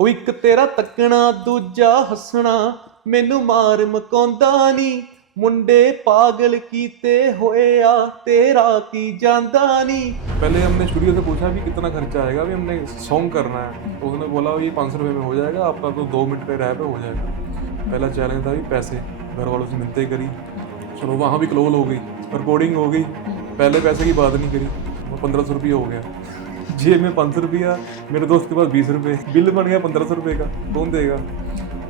ਉਹ ਇੱਕ ਤੇਰਾ ਤੱਕਣਾ ਦੂਜਾ ਹੱਸਣਾ ਮੈਨੂੰ ਮਾਰ ਮਕਾਉਂਦਾ ਨੀ ਮੁੰਡੇ पागल कीते होए आ तेरा की जानदा नहीं। पहले हमने स्टूडियो से पूछा भी कितना खर्चा आएगा, भी हमने सॉन्ग करना है तो उसने बोला ये 500 रुपये में हो जाएगा आपका, तो 2 मिनट का रैप हो जाएगा। पहला चैलेंज था भी पैसे, घर वालों से मिलते करी, चलो वहाँ भी क्लोज हो गई, रिकॉर्डिंग हो गई, पहले पैसे की बात नहीं करी, वो 1500 रुपये हो गया, जेब में 500 रुपया, मेरे दोस्त के पास 20 रुपये, बिल बन गया 1500 रुपये का, कौन देगा।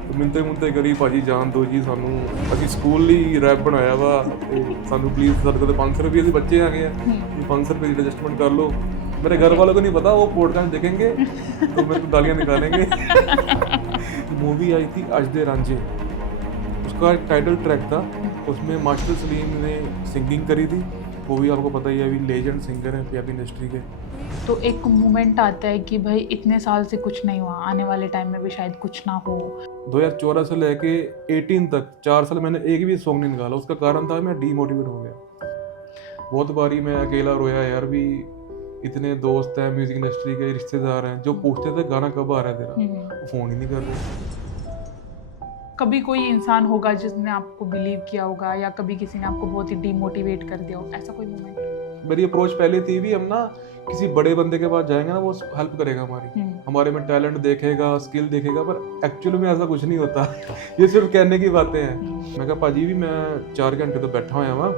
तो मिलते मुलते करी भाजी जान दो जी सानू, ਅਸੀਂ ਸਕੂਲ ਹੀ ਰੈਪ ਬਣਾਇਆ ਵਾ ਤੇ ਸਾਨੂੰ ਪਲੀਜ਼ ਸਾਡੇ ਕੋਲ 500 रुपये से बच्चे आ गए हैं, ये 500 रुपये की एडजस्टमेंट कर लो। मेरे घर वालों को नहीं पता, वो पॉडकास्ट देखेंगे तो मेरे को गालियाँ निकालेंगे। मूवी आई थी आज दे रांझे, उसका एक टाइटल ट्रैक था, उसमें मास्टर सलीम ने सिंगिंग करी थी, वो भी आपको पता ही है, अभी लेजेंड सिंगर हैं पंजाबी इंडस्ट्री के। तो एक मोमेंट आता है कि भाई इतने साल से कुछ नहीं हुआ, आने वाले टाइम में भी शायद कुछ ना हो। 2014 से लेके 18 तक 4 साल मैंने एक भी सॉन्ग नहीं निकाला। उसका कारण था मैं डीमोटिवेट हो गया। बहुत बारी मैं अकेला रोया यार, भी इतने दोस्त हैं म्यूजिक इंडस्ट्री के, रिश्तेदार हैं जो पूछते थे गाना कब आ रहा है तेरा, वो फोन ही नहीं कर रहे। कभी कोई इंसान होगा जिसने आपको बिलीव किया होगा, या कभी किसी ने आपको बहुत ही डीमोटिवेट कर दिया हो, ऐसा कोई मोमेंट? मेरी अप्रोच पहले थी भी हम ना किसी बड़े बंदे के पास जाएंगे ना, वो हेल्प करेगा हमारी, हमारे में टैलेंट देखेगा, स्किल देखेगा, पर एक्चुअली में ऐसा कुछ नहीं होता। ये सिर्फ कहने की बातें हैं। मैं कहा भाजी भी मैं 4 घंटे तो बैठा होया वा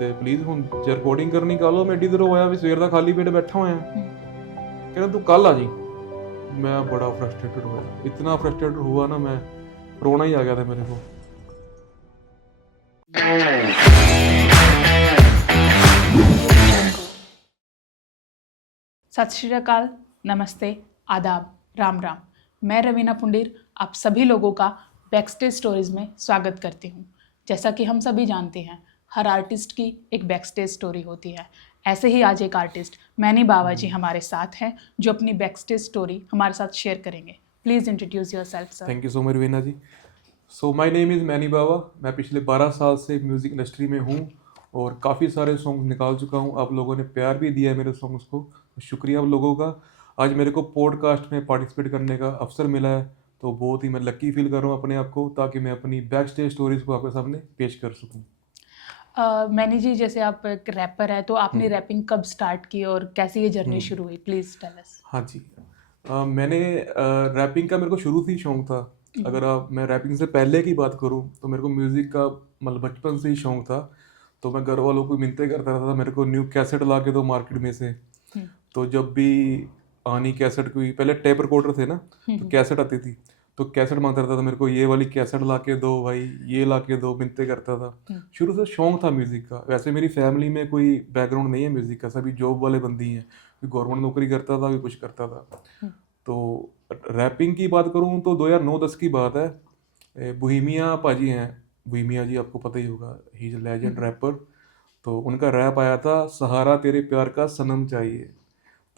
ते प्लीज हुण जे रिकॉर्डिंग करनी कर लो, मैं एडी देर होया भी सवेर दा खाली पेट बैठा होया। कहना तू कल आ जी। मैं बड़ा फ्रस्ट्रेटेड हुआ, इतना फ्रस्ट्रेटेड हुआ ना, मैं रोना ही आ गया था मेरे को। सत श्री अकाल, नमस्ते, आदाब, राम राम। मैं रवीना पुंडीर आप सभी लोगों का बैकस्टेज स्टोरीज में स्वागत करती हूँ। जैसा कि हम सभी जानते हैं, हर आर्टिस्ट की एक बैकस्टेज स्टोरी होती है। ऐसे ही आज एक आर्टिस्ट मैनी बावा जी हमारे साथ हैं, जो अपनी बैकस्टेज स्टोरी हमारे साथ शेयर करेंगे। Please introduce yourself sir. Thank you so much Raveena ji. So my name is Manny Bawa. मैं पिछले 12 साल से म्यूज़िक इंडस्ट्री में हूँ और काफ़ी सारे सॉन्ग निकाल चुका हूँ। आप लोगों ने प्यार भी दिया है मेरे सॉन्ग्स को, शुक्रिया आप लोगों का। आज मेरे को पॉडकास्ट में पार्टिसिपेट करने का अवसर मिला है, तो बहुत ही मैं लकी फील कर रहा हूँ अपने आप को, ताकि मैं अपनी बैक स्टेज स्टोरीज़ को आपके सामने पेश कर सकूँ। मैनी जी, जैसे आप एक रैपर है, तो आपने रैपिंग कब स्टार्ट की और कैसे ये जर्नी शुरू हुई? Please tell us. हाँ जी, मैंने रैपिंग का मेरे को शुरू से ही शौक था। अगर मैं रैपिंग से पहले की बात करूँ तो मेरे को म्यूज़िक का मतलब बचपन से ही शौक था। तो मैं घर वालों को मिन्नतें करता रहता था, मेरे को न्यू कैसेट ला के दो मार्केट में से। तो जब भी आनी कैसेट कोई, पहले टेप रिकॉर्डर थे ना, तो कैसेट आती थी, तो कैसेट मांगता रहता था मेरे को, ये वाली कैसेट ला के दो भाई, ये ला के दो, मिन्नतें करता था। शुरू से शौक था म्यूज़िक का। वैसे मेरी फैमिली में कोई बैकग्राउंड नहीं है म्यूज़िक का, सभी जॉब वाले बंदी हैं, कोई गवर्नमेंट नौकरी करता था, कोई कुछ करता था। तो रैपिंग की बात करूँ तो 2009-10 की बात है। बोहेमिया पाजी हैं, बोहेमिया जी आपको पता ही होगा, ही इज़ लेजेंड रैपर। तो उनका रैप आया था, सहारा तेरे प्यार का सनम चाहिए।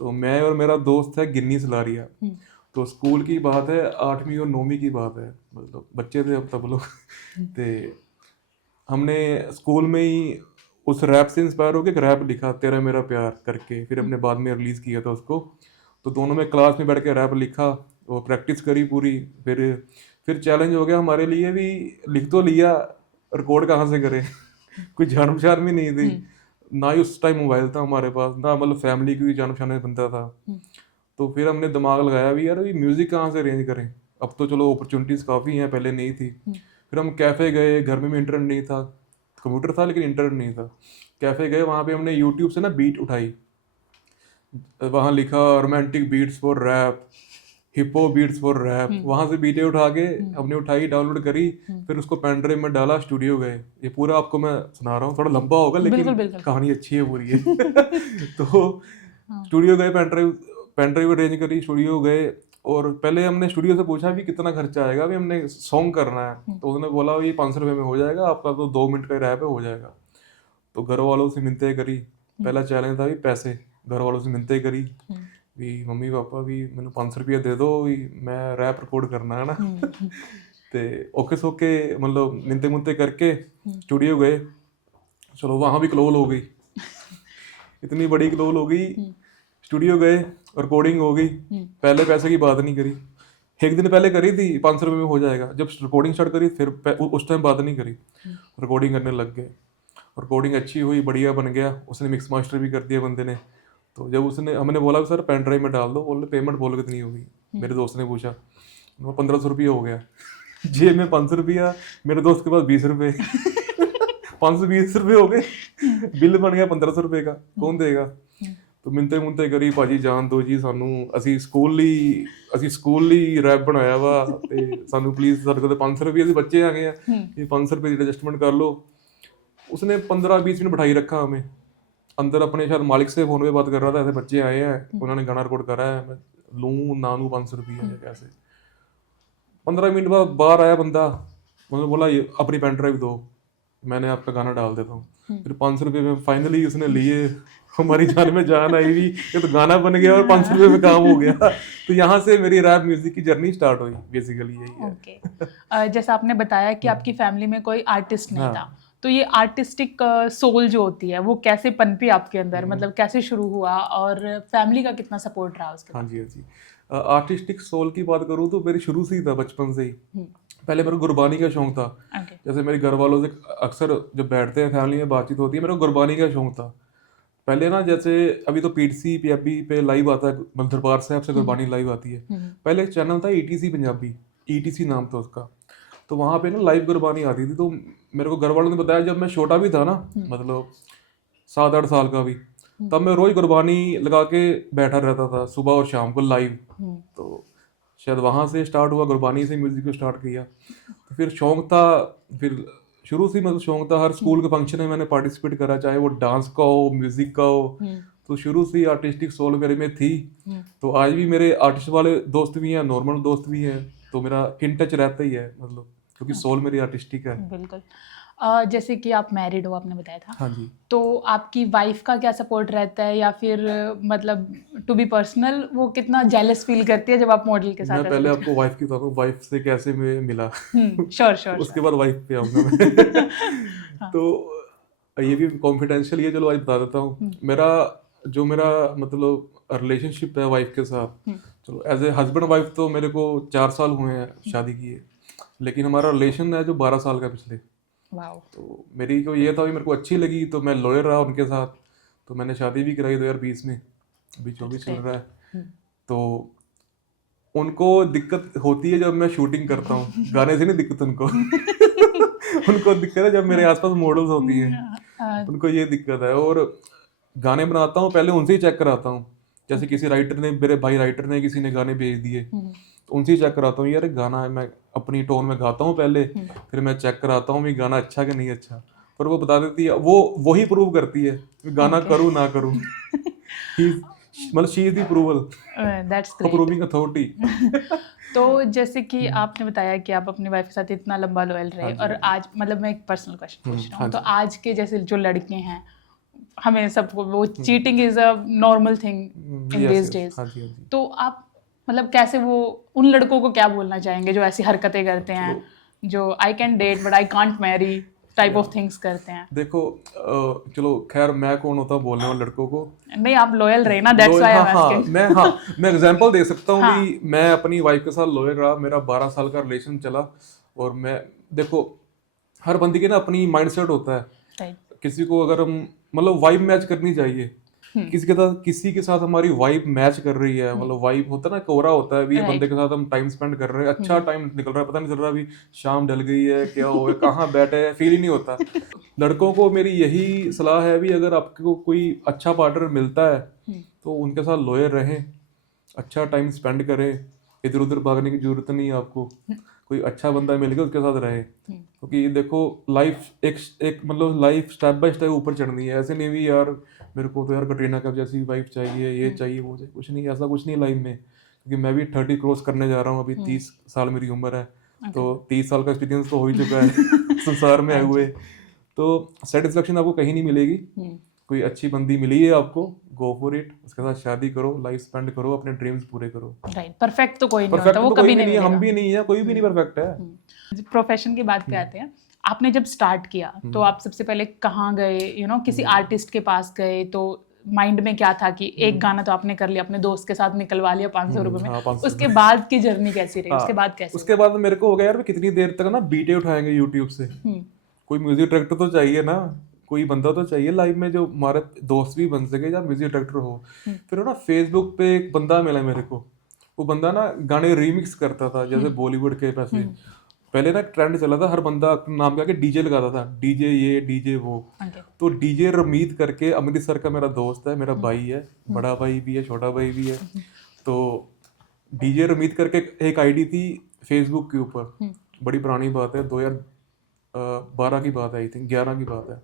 तो मैं और मेरा दोस्त है गिन्नी सलारिया, तो स्कूल की बात है, 8वीं और 9वीं की बात है, मतलब बच्चे थे अब तब लोग। तो हमने स्कूल में ही उस रैप से इंस्पायर होकर एक रैप लिखा, तेरा मेरा प्यार करके, फिर हमने बाद में रिलीज़ किया था उसको। तो दोनों में क्लास में बैठ के रैप लिखा और प्रैक्टिस करी पूरी। फिर चैलेंज हो गया हमारे लिए भी, लिख तो लिया, रिकॉर्ड कहाँ से करें। कोई जान पहचान भी नहीं थी, ना ही उस टाइम मोबाइल था हमारे पास, ना मतलब फैमिली की जान पहचान बनता था। तो फिर हमने दिमाग लगाया भी यार, ये म्यूज़िक कहाँ से अरेंज करें। अब तो चलो अपॉर्चुनिटीज़ काफ़ी हैं, पहले नहीं थी। फिर हम कैफ़े गए, घर में भी इंटरनेट नहीं था, कंप्यूटर था लेकिन इंटरनेट नहीं था। कैफ़े गए, वहाँ पे हमने यूट्यूब से ना बीट उठाई, वहाँ लिखा romantic beats for rap, hip hop beats for rap, वहाँ से बीटें उठा के हमने उठाई, डाउनलोड करी, फिर उसको पेन ड्राइव में डाला, स्टूडियो गए। ये पूरा आपको मैं सुना रहा हूँ, थोड़ा लंबा होगा लेकिन कहानी अच्छी है पूरी है। तो स्टूडियो गए, पेन ड्राइव अरेंज करी, स्टूडियो गए, और पहले हमने स्टूडियो से पूछा भी कितना खर्चा आएगा, भी हमने सॉन्ग करना है। तो उन्होंने बोला ये 500 रुपये में हो जाएगा आपका, तो 2 मिनट का रैप है, हो जाएगा। तो घर वालों से मिन्नतें करी, पहला चैलेंज था भी पैसे, घर वालों से मिन्नतें करी भी मम्मी पापा भी मैंने 500 रुपया दे दो, भी मैं रैप रिकॉर्ड करना है ना। तो ओके सोके मतलब मिन्नतें मुन्नतें करके स्टूडियो गए, चलो वहाँ भी क्लोज हो गई। इतनी बड़ी क्लोज हो गई, स्टूडियो गए, रिकॉर्डिंग हो गई, पहले पैसे की बात नहीं करी, एक दिन पहले करी थी, 500 रुपये में हो जाएगा। जब रिकॉर्डिंग स्टार्ट करी फिर उस टाइम बात नहीं करी, रिकॉर्डिंग करने लग गए। रिकॉर्डिंग अच्छी हुई, बढ़िया बन गया, उसने मिक्स मास्टर भी कर दिया बंदे ने। तो जब उसने हमने बोला सर पेन ड्राइव में डाल दो, बोले पेमेंट बोल कितनी होगी। मेरे दोस्त ने पूछा, 1500 रुपये हो गया। जेब में 500 रुपया, मेरे दोस्त के पास 20 रुपये। 520 रुपये हो गए, बिल बन गया 1500 रुपये का, कौन देगा। तो ਮਿੰਤੇ ਮੁੰਤੇ ਕਰੀ ਭਾਜੀ ਜਾਣ ਦਿਓ ਜੀ ਸਾਨੂੰ, ਅਸੀਂ ਸਕੂਲ ਲਈ ਰੈਪ ਬਣਾਇਆ ਵਾ ਤੇ ਸਾਨੂੰ ਪਲੀਜ਼ ਸਾਡੇ ਕੋਲ 500 रुपये, ਅਸੀਂ ਬੱਚੇ ਆ ਗਏ ਆ, ਇਹ 500 रुपये ਦੀ ਐਡਜਸਟमेंट कर लो। उसने 15-20 मिनट बिठाई रखा हमें अंदर, अपने शायद मालिक से फोन पे बात कर रहा था, ऐसे बच्चे आए हैं, उन्होंने गाना रिकॉर्ड करा है, मैं लूँ ना लूँ 500 रुपये कैसे। 15 मिनट बाद बाहर आया बंदा, उन्होंने बोला ये अपनी पेन ड्राइव दो, मैंने आपका गाना डाल देता हूँ। फिर 500 रुपये में फाइनली उसने लिए, हमारी जान में जान आई भी, ये तो गाना बन गया और 500 रुपये में काम हो गया। तो यहाँ से मेरी रैप म्यूजिक की जर्नी स्टार्ट हुई, बेसिकली यही है। ओके, जैसा आपने बताया कि आपकी फैमिली में कोई आर्टिस्ट नहीं था, तो ये आर्टिस्टिक सोल जो होती है वो कैसे पनपी आपके अंदर, मतलब कैसे शुरू हुआ और फैमिली का कितना सपोर्ट रहा उसके बाद? हाँ जी। आर्टिस्टिक सोल की बात करूँ तो मेरी शुरू से ही था, बचपन से ही। पहले मेरे को गुरबानी का शौक था। जैसे मेरे घर वालों से अक्सर जब बैठते हैं फैमिली में बातचीत होती है, मेरे को गुरबानी का शौक था पहले ना। जैसे अभी तो पीटीसी पंजाबी पे लाइव आता है, दरबार साहब से गुरबानी लाइव आती है। पहले एक चैनल था ईटीसी पंजाबी, ईटीसी नाम था उसका, तो वहाँ पे ना लाइव गुरबानी आती थी। तो मेरे को घर वालों ने बताया, जब मैं छोटा भी था ना, मतलब 7-8 साल का भी, तब मैं रोज गुरबानी लगा के बैठा रहता था सुबह और शाम को लाइव। तो शायद वहाँ से स्टार्ट हुआ, गुरबानी से म्यूजिक को स्टार्ट किया। तो फिर शौक था, फिर शुरू से मतलब शौक था, हर स्कूल के फंक्शन में मैंने पार्टिसिपेट करा, चाहे वो डांस का हो, म्यूजिक का हो। तो शुरू से ही आर्टिस्टिक सोल मेरे में थी। तो आज भी मेरे आर्टिस्ट वाले दोस्त भी हैं, नॉर्मल दोस्त भी हैं, तो मेरा इन टच रहता ही है, मतलब क्योंकि सोल मेरी आर्टिस्टिक है। बिल्कुल। जैसे कि आप मैरिड हो, आपने बताया था। हाँ जी। तो आपकी वाइफ का क्या सपोर्ट रहता है, या फिर मतलब टू बी पर्सनल वो कितना जेलस फील करती है जब आप मॉडल के साथ? मैं पहले आपको वाइफ की बताता हूँ, वाइफ से कैसे मैं मिला। श्योर उसके बाद वाइफ पे आऊँगा मैं। तो ये भी कॉन्फिडेंशियल ही है, चलो आज बता देता हूँ। मेरा मतलब रिलेशनशिप है वाइफ के साथ, चलो एज ए हस्बैंड वाइफ तो मेरे को 4 साल हुए हैं शादी किए, लेकिन हमारा रिलेशन है जो 12 साल का पिछले। तो मेरी को ये था कि मेरे को अच्छी लगी, तो मैं लॉयल रहा उनके साथ। तो मैंने शादी भी कराई 2020 में, अभी 24 चल रहा है। तो उनको दिक्कत होती है जब मैं शूटिंग करता हूँ, गाने से नहीं दिक्कत उनको। उनको दिक्कत है जब मेरे आसपास मॉडल्स होती हैं, उनको ये दिक्कत है। और गाने बनाता हूँ पहले उनसे ही चेक कराता हूँ, जैसे किसी राइटर ने, मेरे भाई राइटर ने किसी ने गाने भेज दिए, तो उनसे ही चेक कराता हूँ, यार गाना है, मैं अपनी टोन में गाता हूँ पहले, फिर मैं चेक कराता हूँ कि गाना अच्छा कि नहीं अच्छा। पर वो बता देती है, वो वही प्रूव करती है कि गाना करूँ ना करूँ। मतलब she is the approval, that's great, approving authority. तो जैसे कि आपने बताया कि आप अपनी वाइफ के साथ इतना लंबा लॉयल रहे, और आज मतलब मैं एक पर्सनल क्वेश्चन पूछ रहा हूँ, तो आज के जैसे जो लड़के हैं, हमें सबको वो cheating is a normal thing in this days, तो आप मतलब कैसे वो उन लड़कों को क्या बोलना चाहेंगे जो ऐसी हरकतें करते हैं, जो I can date but I can't marry type of things करते हैं? देखो चलो खैर मैं कौन होता बोलने वाले लड़कों को, नहीं आप लॉयल रहे ना, that's why I am asking. मैं एग्जांपल दे सकता हूँ कि मैं अपनी वाइफ के साथ लॉयल रहा, मेरा 12 साल का रिलेशन चला। और मैं देखो हर बंदी के ना अपनी माइंडसेट होता है, किसी को अगर हम मतलब वाइब मैच करनी चाहिए, किसी के साथ हमारी वाइब मैच कर रही है, मतलब वाइब होता है ना, कोरा होता है, ये बंदे के साथ हम टाइम स्पेंड कर रहे हैं, अच्छा टाइम निकल रहा है, पता नहीं चल रहा अभी शाम ढल गई है, क्या हो गया, कहाँ बैठे हैं, फील ही नहीं होता। लड़कों को मेरी यही सलाह है भी, अगर आपको कोई अच्छा पार्टनर मिलता है तो उनके साथ लॉयल रहें, अच्छा टाइम स्पेंड करें, इधर उधर भागने की जरूरत नहीं है आपको, कोई अच्छा बंदा मिल गया उसके साथ रहे। क्योंकि देखो लाइफ एक मतलब लाइफ स्टेप बाय स्टेप ऊपर चढ़नी है, ऐसे नहीं भी यार मेरे को तो यार कटरीना कैफ जैसी वाइफ चाहिए, ये चाहिए वो चाहिए, कुछ नहीं, ऐसा कुछ नहीं लाइफ में। क्योंकि मैं भी 30 क्रॉस करने जा रहा हूँ, अभी 30 साल मेरी उम्र है, तो 30 साल का एक्सपीरियंस तो हो ही चुका है संसार में आए हुए। तो सेटिस्फेक्शन आपको कहीं नहीं मिलेगी, कोई अच्छी बंदी मिली है आपको, गो फॉर इट, उसके साथ शादी करो, लाइफ स्पेंड करो, अपने ड्रीम्स पूरे करो। राइट, परफेक्ट तो कोई नहीं होता, वो कभी नहीं, हम भी नहीं है, कोई भी नहीं परफेक्ट है। प्रोफेशन की बात पे आते हैं, आपने जब स्टार्ट किया तो आप सबसे पहले कहाँ गए, किसी आर्टिस्ट के पास गए, तो माइंड में क्या था कि एक गाना तो आपने कर लिया, अपने दोस्त के साथ निकलवा लिया 500 रुपए में, हाँ 500 उसके बाद की जर्नी कैसी रही? हाँ उसके बाद कैसे? उसके बाद मेरे को हो गया यार मैं कितनी देर तक ना बीटे उठाएंगे यूट्यूब से, कोई म्यूजिक डायरेक्टर तो चाहिए ना, कोई बंदा तो चाहिए लाइफ में जो हमारे दोस्त भी बन सके या म्यूजिक डायरेक्टर हो। फिर ना फेसबुक पे एक बंदा मिला मेरे को, वो बंदा ना गाने रीमिक्स करता था जैसे बॉलीवुड के पैसे। पहले ना ट्रेंड चला था, हर बंदा अपने नाम के डीजे लगाता था, डीजे ये डीजे वो। Okay. तो डीजे रमीत करके अमृतसर का मेरा दोस्त है, मेरा भाई है, बड़ा भाई भी है छोटा भाई भी है। तो डीजे रमीत करके एक आईडी थी फेसबुक के ऊपर, बड़ी पुरानी बात है, 2012 की बात है, आई थिंक 11 की बात है।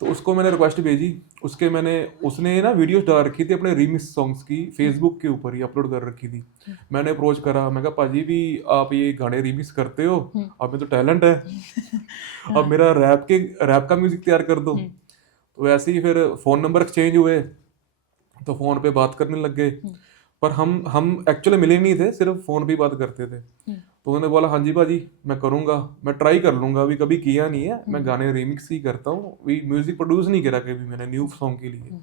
तो उसको मैंने रिक्वेस्ट भेजी, उसने ना वीडियोस डाल रखी थी अपने रीमिक्स सॉन्ग्स की, फेसबुक के ऊपर ही अपलोड कर रखी थी। मैंने अप्रोच करा, मैं कहा पाजी भी आप ये गाने रीमिक्स करते हो, आप में तो टैलेंट है, अब मेरा रैप का म्यूजिक तैयार कर दो। तो वैसे ही फिर फ़ोन नंबर एक्सचेंज हुए, तो फ़ोन पे बात करने लग गए। पर हम एक्चुअली मिले नहीं थे, सिर्फ फ़ोन पे ही बात करते थे। तो उन्होंने बोला हाँ जी भाजी मैं करूँगा, मैं ट्राई कर लूँगा, अभी कभी किया नहीं है, मैं गाने रीमिक्स ही करता हूँ, अभी म्यूज़िक प्रोड्यूस नहीं करा कभी मैंने न्यू सॉन्ग के लिए।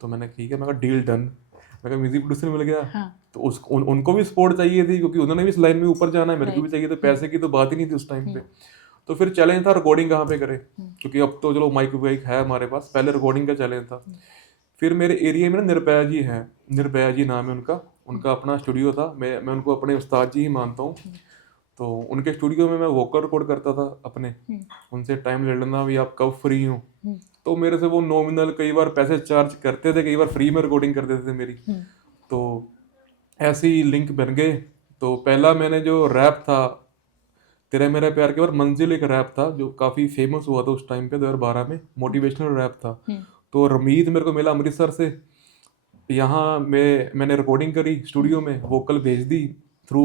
तो मैंने ठीक है, मैं कहा डील डन, मैं कहा म्यूज़िक प्रोड्यूसर मिल गया। तो उनको भी सपोर्ट चाहिए थी क्योंकि उन्होंने भी इस लाइन में ऊपर जाना है, मेरे को भी चाहिए, तो पैसे की तो बात ही नहीं थी उस टाइम पे। तो फिर चैलेंज था रिकॉर्डिंग कहाँ पे करें, क्योंकि अब तो चलो माइक वाइक है हमारे पास, पहले रिकॉर्डिंग का चैलेंज था। फिर मेरे एरिया में ना निर्भया जी हैं, निर्भया जी नाम है उनका अपना स्टूडियो था, मैं उनको अपने उस्ताद जी ही मानता हूँ। तो उनके स्टूडियो में मैं वोकल रिकॉर्ड करता था अपने, उनसे टाइम ले लेना भी आप कब फ्री हो। तो मेरे से वो नॉमिनल कई बार पैसे चार्ज करते थे, कई बार फ्री में रिकॉर्डिंग कर देते थे मेरी। तो ऐसे ही लिंक बन गए। तो पहला मैंने जो रैप था तेरा मेरा प्यार के बाद मंजिल, एक रैप था जो काफ़ी फेमस हुआ था उस टाइम पे 2012 में, मोटिवेशनल रैप था। तो रमीत मेरे को मिला अमृतसर से, यहाँ मैंने रिकॉर्डिंग करी स्टूडियो में, वोकल भेज दी थ्रू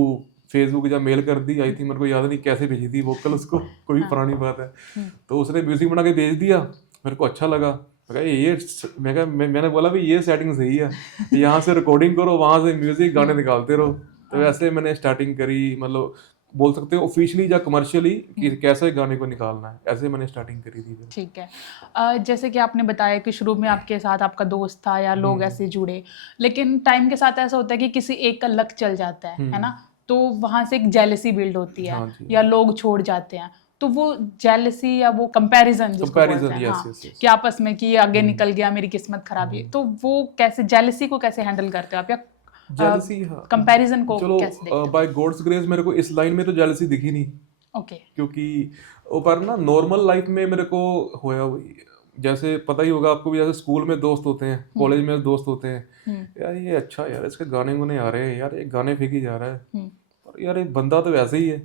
फेसबुक या मेल कर दी, आई थिंक मेरे को याद नहीं कैसे भेजी थी वोकल उसको, कोई पुरानी बात है। तो उसने म्यूजिक बना के भेज दिया, मेरे को अच्छा लगा। मैंने बोला भी ये सेटिंग सही है, यहाँ से रिकॉर्डिंग करो, वहाँ से म्यूजिक गाने निकालते रहो। तो वैसे मैंने स्टार्टिंग करी, मतलब बोल सकते हो ऑफिशियली या कमर्शियली कि कैसे गाने को निकालना है, ऐसे मैंने स्टार्टिंग करी थी। ठीक है। जैसे कि आपने बताया कि शुरू में आपके साथ आपका दोस्त था या लोग ऐसे जुड़े, लेकिन टाइम के साथ ऐसा होता है कि किसी एक का लक चल जाता है ना, तो वहां से एक जेलसी बिल्ड होती है, या लोग छोड़ जाते हैं, तो वो जेलसी या वो कंपैरिजन जिसको बोलते हैं, हाँ, कि आपस में कि ये आगे निकल गया, मेरी किस्मत खराब है, तो वो कैसे जेलसी को कैसे हैंडल करते हो आप, या जेलसी कंपैरिजन को चलो कैसे देखते हो? बाय गॉड्स ग्रेस मेरे को इस लाइन में तो जेलसी दिखी नहीं। ओके। क्योंकि वो पर ना नॉर्मल लाइफ में मेरे को होया वही, जैसे पता ही होगा आपको भी, जैसे स्कूल में दोस्त होते हैं, कॉलेज में दोस्त होते हैं, यार ये अच्छा यार इसके गाने गुने आ रहे हैं, यार ये गाने फेंकी जा रहा है, पर यार एक बंदा तो वैसे ही है,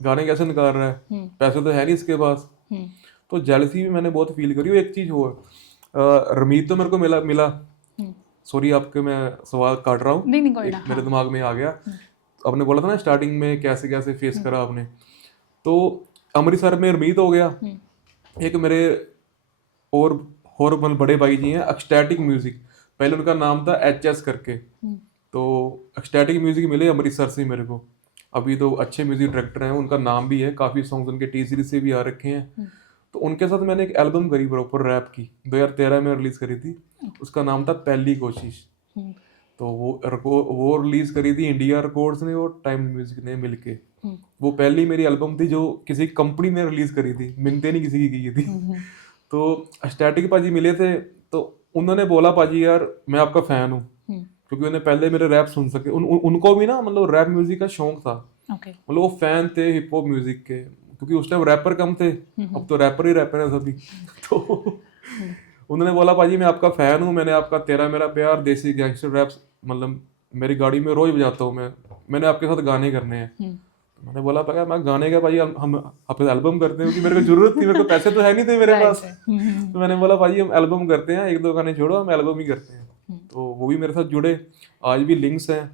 गाने कैसे निकाल रहा है, पैसे तो है नहीं इसके पास। तो जेलसी भी मैंने बहुत फील करी। एक चीज हुआ, रमीत तो मेरे को मिला सॉरी आपके मैं सवाल काट रहा हूँ, नहीं कोई एक ना, मेरे दिमाग में आ गया। आपने बोला था ना स्टार्टिंग में कैसे कैसे फेस करा आपने, तो अमृतसर में रमीत हो गया, एक मेरे और मतलब बड़े भाई जी हैं एक्सटैटिक म्यूजिक, पहले उनका नाम था HS करके। तो एक्सटैटिक म्यूजिक मिले अमृतसर से मेरे को, अभी तो अच्छे म्यूजिक डायरेक्टर हैं, उनका नाम भी है, काफ़ी सॉन्ग्स उनके टी सीरीज से भी आ रखे हैं। तो उनके साथ मैंने एक एल्बम करी प्रॉपर रैप की, 2013 में रिलीज करी थी, उसका नाम था पहली कोशिश। तो वो रिलीज करी थी इंडिया रिकॉर्ड्स ने और टाइम म्यूजिक ने मिलके। वो पहली मेरी एल्बम थी जो किसी कंपनी ने रिलीज करी थी, मिलते नहीं किसी की थी। तो स्टैटिक पाजी मिले थे, तो उन्होंने बोला पाजी यार मैं आपका फैन हूँ, क्योंकि उन्हें पहले मेरे रैप सुन सके, उनको भी ना मतलब रैप म्यूजिक का शौक था, मतलब वो फैन थे हिप हॉप म्यूजिक के, क्योंकि उस टाइम रैपर कम थे, अब तो रैपर ही रैपर है सभी। तो उन्होंने बोला पाजी मैं आपका फैन हूँ, मैंने आपका तेरा मेरा प्यार, देसी गैंगस्टर रैप मतलब मेरी गाड़ी में रोज बजाता हूँ मैंने आपके साथ गाने करने हैं। तो मैंने बोला पाया मैं गाने का भाई हम अपने एल्बम करते हैं, क्योंकि मेरे को जरूरत थी, मेरे को पैसे तो है नहीं थे मेरे पास। तो मैंने बोला भाई हम एल्बम करते हैं, 1-2 गाने छोड़ो हम एल्बम ही करते हैं। तो वो भी मेरे साथ जुड़े, आज भी लिंक्स हैं।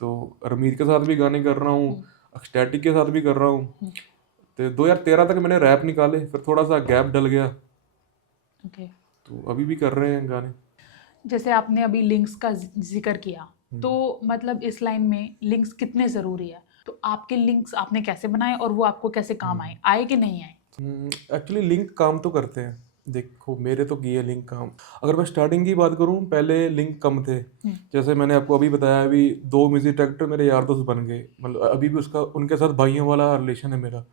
तो रमीत के साथ भी गाने कर रहा हूँ, एक्सटैटिक के साथ भी कर रहा हूँ। तो 2013 तक मैंने रैप निकाले, फिर थोड़ा सा गैप डल गया, तो अभी भी कर रहे हैं गाने। जैसे आपने अभी लिंक्स का जिक्र किया, तो मतलब इस लाइन में लिंक्स कितने ज़रूरी है, तो आपके लिंक्स आपने कैसे बनाए और वो आपको कैसे काम आए कि नहीं आए? एक्चुअली लिंक काम तो करते हैं, देखो मेरे तो किए लिंक काम। अगर मैं स्टार्टिंग की बात करूं, पहले लिंक कम थे। जैसे मैंने आपको अभी बताया, अभी 2 म्यूजिक डायरेक्टर मेरे यार दोस्त बन गए, मतलब अभी भी उसका उनके साथ भाइयों वाला रिलेशन है मेरा।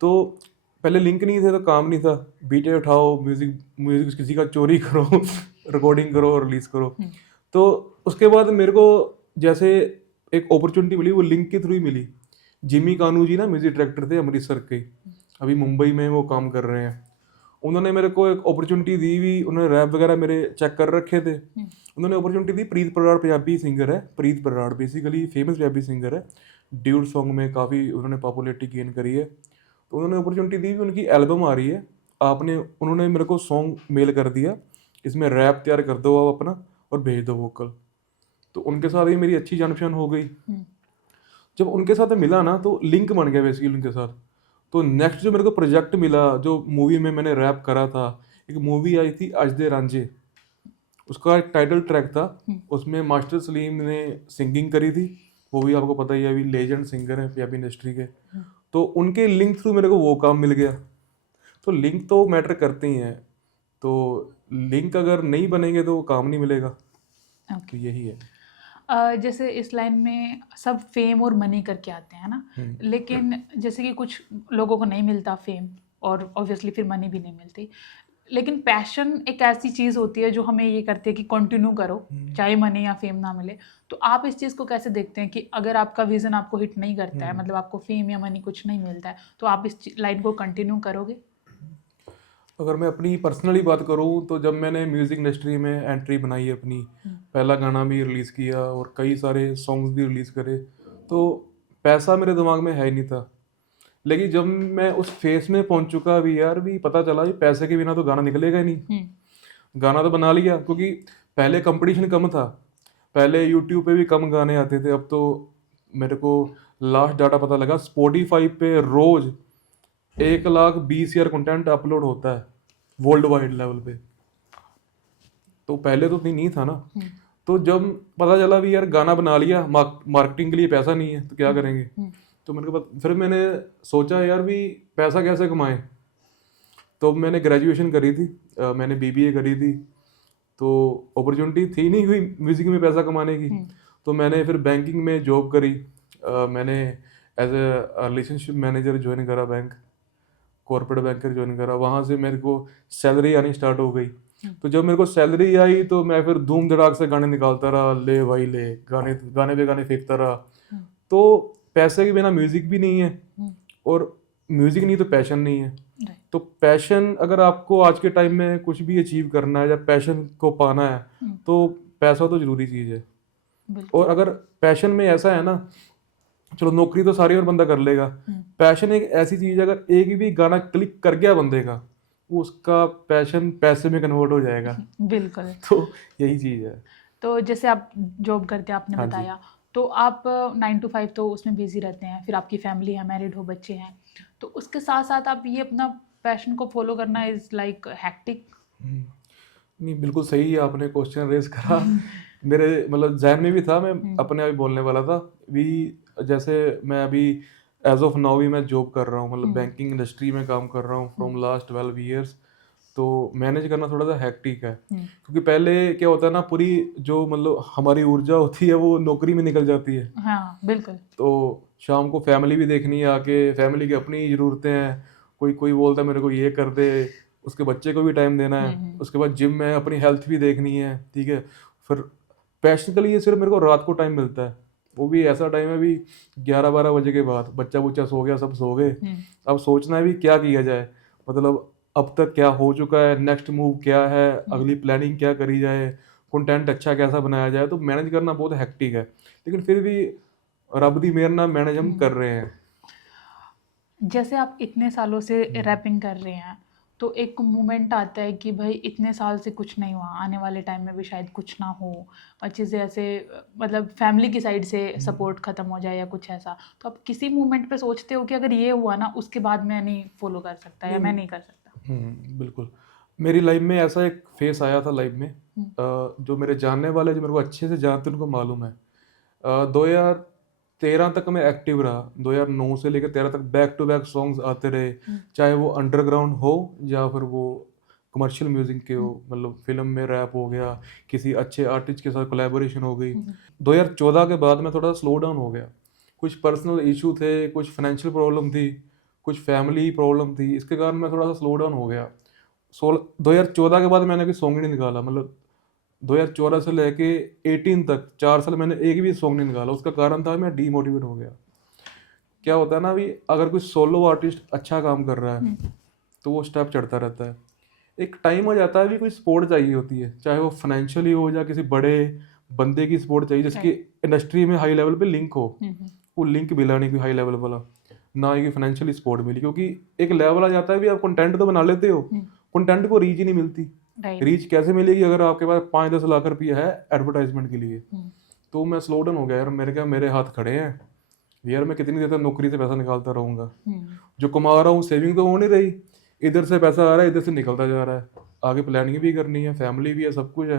तो पहले लिंक नहीं थे तो काम नहीं था, बीटे उठाओ, म्यूजिक म्यूजिक किसी का चोरी करो रिकॉर्डिंग करो और रिलीज करो। तो उसके बाद मेरे को जैसे एक अपॉर्चुनिटी मिली, वो लिंक के थ्रू ही मिली। जिमी कानू जी ना म्यूजिक डायरेक्टर थे अमृतसर के, अभी मुंबई में वो काम कर रहे हैं। उन्होंने मेरे को एक अपॉर्चुनिटी दी हुई, उन्होंने रैप वगैरह मेरे चेक कर रखे थे। उन्होंने अपॉर्चुनिटी दी, प्रीत बराड़ पंजाबी सिंगर है, Preet Brar basically famous Punjabi singer है। ड्यूड सॉन्ग में काफ़ी उन्होंने पॉपुलैरिटी गेन करी है। तो उन्होंने अपॉर्चुनिटी दी हुई, उनकी एल्बम आ रही है, आपने उन्होंने मेरे को सॉन्ग मेल कर दिया, इसमें रैप तैयार कर दो आप अपना और भेज दो वोकल। तो उनके साथ ही मेरी अच्छी जान पहचान हो गई। जब उनके साथ मिला ना तो लिंक बन गया बेसिकली उनके साथ। तो नेक्स्ट जो मेरे को प्रोजेक्ट मिला, जो मूवी में मैंने रैप करा था, एक मूवी आई थी आज दे रांझे, उसका एक टाइटल ट्रैक था, उसमें मास्टर सलीम ने सिंगिंग करी थी। वो भी आपको पता ही है, अभी लेजेंड सिंगर है पंजाबी इंडस्ट्री के। तो उनके लिंक थ्रू मेरे को वो काम मिल गया। तो लिंक तो मैटर करते ही हैं। तो लिंक अगर नहीं बनेंगे तो काम नहीं मिलेगा। तो यही है। जैसे इस लाइन में सब फेम और मनी करके आते हैं ना, लेकिन जैसे कि कुछ लोगों को नहीं मिलता फेम और ऑब्वियसली फिर मनी भी नहीं मिलती, लेकिन पैशन एक ऐसी चीज़ होती है जो हमें ये करती है कि कंटिन्यू करो चाहे मनी या फेम ना मिले। तो आप इस चीज़ को कैसे देखते हैं कि अगर आपका विजन आपको हिट नहीं करता है, मतलब आपको फेम या मनी कुछ नहीं मिलता है, तो आप इस लाइन को कंटिन्यू करोगे? अगर मैं अपनी पर्सनली बात करूँ तो जब मैंने म्यूज़िक इंडस्ट्री में एंट्री बनाई अपनी, पहला गाना भी रिलीज़ किया और कई सारे सॉन्ग्स भी रिलीज़ करे, तो पैसा मेरे दिमाग में है ही नहीं था। लेकिन जब मैं उस फेस में पहुंच चुका भी यार, भी पता चला कि पैसे के बिना तो गाना निकलेगा ही नहीं। गाना तो बना लिया, क्योंकि पहले कंपटीशन कम था, पहले यूट्यूब पे भी कम गाने आते थे। अब तो मेरे को लास्ट डाटा पता लगा, स्पॉटिफाई पे रोज 1,20,000 कंटेंट अपलोड होता है वर्ल्ड वाइड लेवल पे। तो पहले तो नहीं था ना। तो जब पता चला भी यार गाना बना लिया, मार्केटिंग के लिए पैसा नहीं है तो क्या करेंगे। तो मेरे को फिर मैंने सोचा यार भी पैसा कैसे कमाएं। तो मैंने ग्रेजुएशन करी थी, मैंने बीबीए करी थी। तो अपॉर्चुनिटी थी नहीं हुई म्यूज़िक में पैसा कमाने की। तो मैंने फिर बैंकिंग में जॉब करी। मैंने as a relationship manager join करा बैंक, कॉर्पोरेट बैंकर ज्वाइन करा। वहाँ से मेरे को सैलरी आनी स्टार्ट हो गई। तो जब मेरे को सैलरी आई तो मैं फिर धूम धड़ाक से गाने निकालता रहा, ले भाई ले, गाने गाने पे गाने फेंकता रहा। तो पैसे के बिना म्यूज़िक भी नहीं है, और म्यूज़िक नहीं तो पैशन नहीं है। तो पैशन, अगर आपको आज के टाइम में कुछ भी अचीव करना है या पैशन को पाना है तो पैसा तो जरूरी चीज़ है। और अगर पैशन में ऐसा है ना, चलो नौकरी तो सारी और बंदा कर लेगा, पैशन एक ऐसी चीज़ है, अगर एक भी गाना क्लिक कर गया बंदे का, वो उसका पैशन पैसे में कन्वर्ट हो जाएगा। बिल्कुल। तो यही चीज़ है। तो जैसे आप जॉब करते हैं, आपने हाँ जी। बताया, तो आप 9 to 5 तो उसमें बिजी रहते हैं, फिर आपकी फैमिली है, मैरिड हो, बच्चे हैं, तो उसके साथ साथ आप ये अपना पैशन को फॉलो करना इज लाइक हैक्टिक। नहीं, बिल्कुल सही है, आपने क्वेश्चन रेज करा। मेरे मतलब जहन में भी था, मैं अपने आप ही बोलने वाला था भी। जैसे मैं अभी एज ऑफ नाउ भी मैं जॉब कर रहा हूँ, मतलब बैंकिंग इंडस्ट्री में काम कर रहा हूँ फ्रॉम लास्ट 12 ईयर्स। तो मैनेज करना थोड़ा सा हैक्टिक है, क्योंकि पहले क्या होता है ना, पूरी जो मतलब हमारी ऊर्जा होती है वो नौकरी में निकल जाती है। हाँ बिल्कुल। तो शाम को फैमिली भी देखनी है, आके फैमिली की अपनी ज़रूरतें हैं। कोई कोई बोलता है मेरे को ये कर दे, उसके बच्चे को भी टाइम देना है, उसके बाद जिम में अपनी हेल्थ भी देखनी है, ठीक है। फिर पैशनली ये सिर्फ मेरे को रात को टाइम मिलता है, वो भी ऐसा टाइम है भी 11-12 बजे के बाद, बच्चा बुच्चा सो गया, सब सो गए। अब सोचना है भी क्या किया जाए, मतलब अब तक क्या हो चुका है, नेक्स्ट मूव क्या है, अगली प्लानिंग क्या करी जाए, कंटेंट अच्छा कैसा बनाया जाए। तो मैनेज करना बहुत हेक्टिक है, लेकिन फिर भी रब दी मेहर ना मैनेज हम कर रहे हैं। जैसे आप इतने सालों से रैपिंग कर रहे हैं, तो एक मोमेंट आता है कि भाई इतने साल से कुछ नहीं हुआ, आने वाले टाइम में भी शायद कुछ ना हो, और चीज़ें ऐसे मतलब फैमिली की साइड से सपोर्ट ख़त्म हो जाए या कुछ ऐसा, तो आप किसी मोमेंट पे सोचते हो कि अगर ये हुआ ना उसके बाद मैं नहीं फॉलो कर सकता या मैं नहीं कर सकता? बिल्कुल। मेरी लाइफ में ऐसा एक फेस आया था लाइफ में, जो मेरे जानने वाले, जो मेरे को अच्छे से जानते, उनको मालूम है। 2013 तक मैं एक्टिव रहा, 2009 से लेकर 13 तक बैक टू बैक सॉन्ग्स आते रहे, चाहे वो अंडरग्राउंड हो या फिर वो कमर्शियल म्यूजिक के हो, मतलब फिल्म में रैप हो गया, किसी अच्छे आर्टिस्ट के साथ कोलैबोरेशन हो गई। 2014 के बाद मैं थोड़ा स्लो डाउन हो गया, कुछ पर्सनल इशू थे, कुछ फाइनेंशियल प्रॉब्लम थी, कुछ फैमिली प्रॉब्लम थी, इसके कारण मैं थोड़ा सा स्लो डाउन हो गया। 2014 के बाद मैंने कोई सॉन्ग नहीं निकाला, मतलब 2014 से लेके 18 तक 4 साल मैंने एक भी सॉन्ग नहीं निकाला। उसका कारण था मैं डीमोटिवेट हो गया। क्या होता है ना, अभी अगर कोई सोलो आर्टिस्ट अच्छा काम कर रहा है तो वो स्टेप चढ़ता रहता है। एक टाइम आ जाता है भी कोई सपोर्ट चाहिए होती है, चाहे वो फाइनेंशियली हो या किसी बड़े बंदे की सपोर्ट चाहिए जिसकी इंडस्ट्री में हाई लेवल पे लिंक हो। वो लिंक मिला नहीं कोई हाई लेवल वाला, ना ही फाइनेंशियली सपोर्ट मिली, क्योंकि एक लेवल आ जाता है भी आप कंटेंट तो बना लेते हो, कंटेंट को रीच ही नहीं मिलती। रीच कैसे मिलेगी अगर आपके पास 5-10 लाख रुपया है एडवर्टाइजमेंट के लिए। तो मैं स्लो डाउन हो गया यार, मेरे हाथ खड़े हैं यार, मैं कितनी देर तक नौकरी से पैसा निकालता रहूंगा, जो कमा रहा हूँ सेविंग तो हो नहीं रही, इधर से पैसा आ रहा है इधर से निकलता जा रहा है, आगे प्लानिंग भी करनी है, फैमिली भी है, सब कुछ है।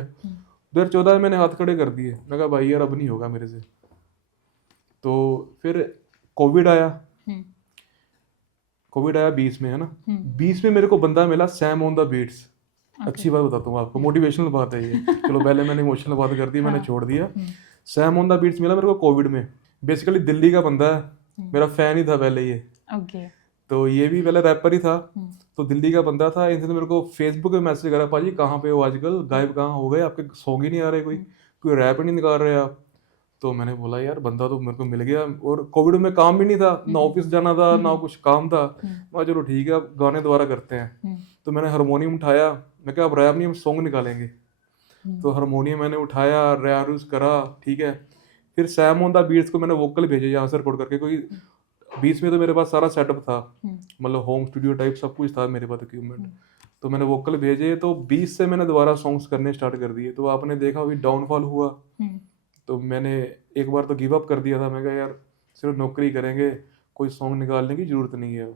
2014 में मैंने हाथ खड़े कर दिए, मैं कहा भाई यार अब नहीं होगा मेरे से। तो फिर कोविड आया, कोविड आया 20 में, है ना। 20 में मेरे को बंदा मिला सैम ऑन द बीट्स। अच्छी बात बताता हूँ आपको, मोटिवेशनल बात है ये। चलो पहले मैंने इमोशनल बात कर दी, मैंने छोड़ दिया। सैम ऑन द बीट्स मिला मेरे को कोविड में। बेसिकली दिल्ली का बंदा है, मेरा फैन ही था पहले ये। तो ये भी पहले रैपर ही था, तो दिल्ली का बंदा था। इसने मेरे को फेसबुक पे मैसेज करा, पाजी कहाँ पे हो आजकल, गायब कहाँ हो गए, आपके सॉन्ग ही नहीं आ रहे, कोई रैप ही नहीं निकाल रहे आप। तो मैंने बोला यार बंदा तो मेरे को मिल गया, और कोविड में काम भी नहीं था, ना ऑफिस जाना था ना कुछ काम था। मैं चलो ठीक है अब गाने दोबारा करते हैं। तो मैंने हारमोनियम उठाया, मैं कहा अब रैप नहीं हम सॉन्ग निकालेंगे। तो हारमोनियम मैंने उठाया, रैप करा, ठीक है। फिर सैम ऑन द बीट्स को मैंने वोकल भेजे यहाँ से रिकॉर्ड करके, कोई 20 में तो मेरे पास सारा सेटअप था, मतलब होम स्टूडियो टाइप सब कुछ था मेरे पास इक्विपमेंट। तो मैंने वोकल भेजे, तो 20 से मैंने दोबारा सॉन्ग्स करने स्टार्ट कर दिए। तो आपने देखा अभी डाउनफॉल हुआ, तो मैंने एक बार तो गिव अप कर दिया था, मैं कहा यार सिर्फ नौकरी करेंगे, कोई सॉन्ग निकालने की जरूरत नहीं है।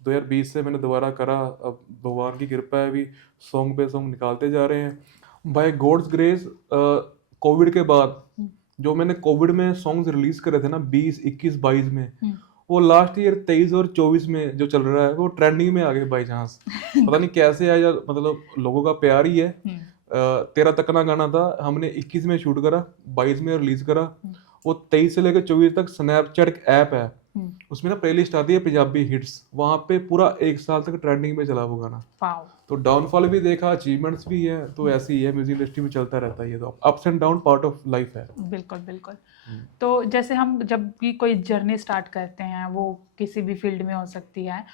2020 से मैंने दोबारा करा, अब भगवान की कृपा है, अभी सॉन्ग पे सॉन्ग निकालते जा रहे हैं बाय गॉड्स ग्रेस। कोविड के बाद जो मैंने कोविड में सॉन्ग्स रिलीज करे थे ना 20, 21, 22 में, वो लास्ट ईयर 23 और 24 में जो चल रहा है वो ट्रेंडिंग में आ गए बाई चांस। पता नहीं कैसे आया, मतलब लोगों का प्यार ही है। तेरा तकना गाना था, हमने 21 में शूट करा, 22 में रिलीज करा। वो 23 से लेकर 24 तक स्नैपचैट एक ऐप है, उसमें ना प्लेलिस्ट आती है पंजाबी हिट्स, वहां पे पूरा 1 साल तक ट्रेंडिंग में चला वो गाना। तो डाउनफॉल भी देखा, अचीवमेंट्स भी है, तो ऐसे ही है, म्यूजिक इंडस्ट्री में चलता रहता है, ये तो ups and down part of life है। बिल्कुल बिल्कुल। तो जैसे हम जब भी कोई जर्नी स्टार्ट करते हैं, वो किसी भी फील्ड में हो सकती है,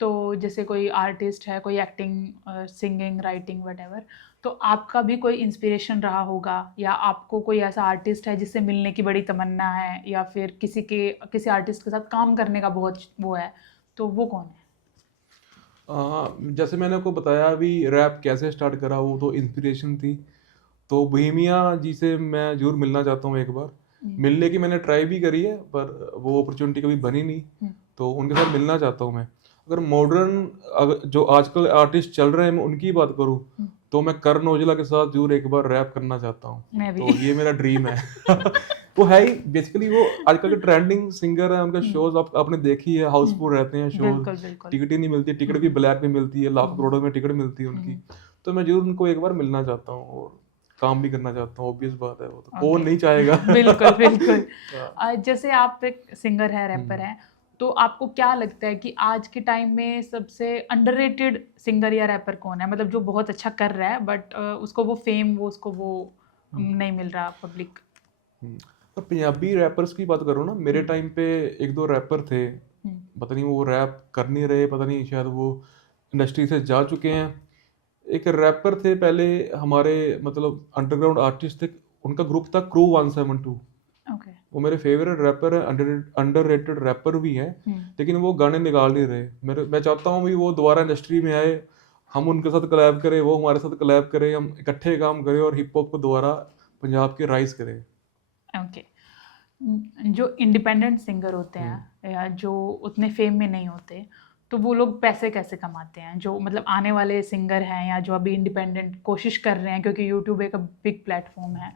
तो जैसे कोई आर्टिस्ट है, कोई एक्टिंग, सिंगिंग, राइटिंग, वटेवर, तो आपका भी कोई इंस्पिरेशन रहा होगा, या आपको कोई ऐसा आर्टिस्ट है जिससे मिलने की बड़ी तमन्ना है, या फिर किसी आर्टिस्ट के साथ काम करने का बहुत वो है, तो वो कौन है? जैसे मैंने आपको बताया अभी रैप कैसे स्टार्ट करा, वो तो इंस्पिरेशन थी। तो बोहेमिया जी से मैं जरूर मिलना चाहता हूँ एक बार। मिलने की मैंने ट्राई भी करी है, पर वो अपॉर्चुनिटी कभी बनी नहीं, तो उनके साथ मिलना चाहता हूँ मैं। अगर मॉडर्न जो आजकल आर्टिस्ट चल रहे हैं मैं उनकी बात करूँ, तो मैं करण औजला के साथ जरूर एक बार रैप करना चाहता हूँ, तो ये मेरा ड्रीम है। वो है ही बेसिकली, वो आजकल के ट्रेंडिंग सिंगर है, उनका शोज आपने देखी है, हाउसफुल रहते हैं शोज, टिकट ही नहीं मिलती, टिकट भी ब्लैक में मिलती है, लाखों करोड़ों में टिकट मिलती है उनकी। तो मैं जरूर उनको एक बार मिलना चाहता हूँ और काम भी करना चाहता हूँ, ऑब्वियस बात है, वो तो कौन नहीं चाहेगा। बिल्कुल बिल्कुल। जैसे आप एक सिंगर है, रैपर है, तो आपको क्या लगता है कि आज के टाइम में सबसे अंडररेटेड सिंगर या रैपर कौन है, मतलब जो बहुत अच्छा कर रहा है बट उसको वो फेम, उसको वो नहीं मिल रहा पब्लिक? और पंजाबी रैपर्स की बात करो ना, मेरे टाइम पे एक दो रैपर थे, पता नहीं वो रैप कर नहीं रहे, पता नहीं शायद वो इंडस्ट्री से जा चुके हैं। एक रैपर थे पहले हमारे, मतलब अंडरग्राउंड आर्टिस्ट थे, उनका ग्रुप था क्रू 172। वो मेरे फेवरेट रैपर है, अंडररेटेड रैपर भी हैं, लेकिन वो गाने निकाल नहीं रहे। मैं चाहता हूँ भी वो दोबारा इंडस्ट्री में आए, हम उनके साथ कोलैब करें, वो हमारे साथ कोलैब करें, हम इकट्ठे काम करें और हिप हॉप को दोबारा पंजाब के राइज करें। ओके। जो इंडिपेंडेंट सिंगर होते हैं या जो उतने फेम में नहीं होते, तो वो लोग पैसे कैसे कमाते हैं, जो मतलब आने वाले सिंगर हैं या जो अभी इंडिपेंडेंट कोशिश कर रहे हैं, क्योंकि यूट्यूब एक बिग प्लेटफॉर्म है,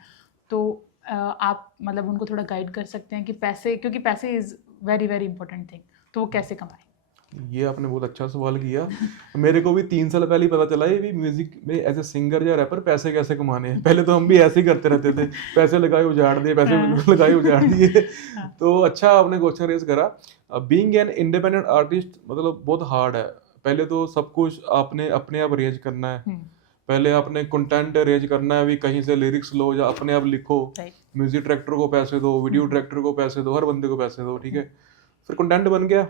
तो आप मतलब उनको थोड़ा गाइड कर सकते हैं कि पैसे, क्योंकि पैसे is very very important thing, तो वो कैसे कमाएं? ये आपने बहुत अच्छा सवाल किया। मेरे को भी 3 साल पहले ही पता चला ये भी म्यूजिक में एज ए सिंगर या रैपर पैसे कैसे कमाने हैं। पहले तो हम भी ऐसे ही करते रहते थे, पैसे लगाए उजाड़ दिए, पैसे हाँ। लगाए उजाड़ दिए। हाँ। तो अच्छा आपने क्वेश्चन रेज करा। बीइंग एन इंडिपेंडेंट आर्टिस्ट मतलब बहुत हार्ड है। पहले तो सब कुछ आपने अपने आप अरेंज करना है। हम्म। पहले आपने कंटेंट अरेंज करना है, भी कहीं से लिरिक्स लो या अपने आप लिखो, राइट। म्यूजिक डायरेक्टर को पैसे दो, वीडियो डायरेक्टर को पैसे दो, हर बंदे को पैसे दो, ठीक है। फिर कंटेंट बन गया,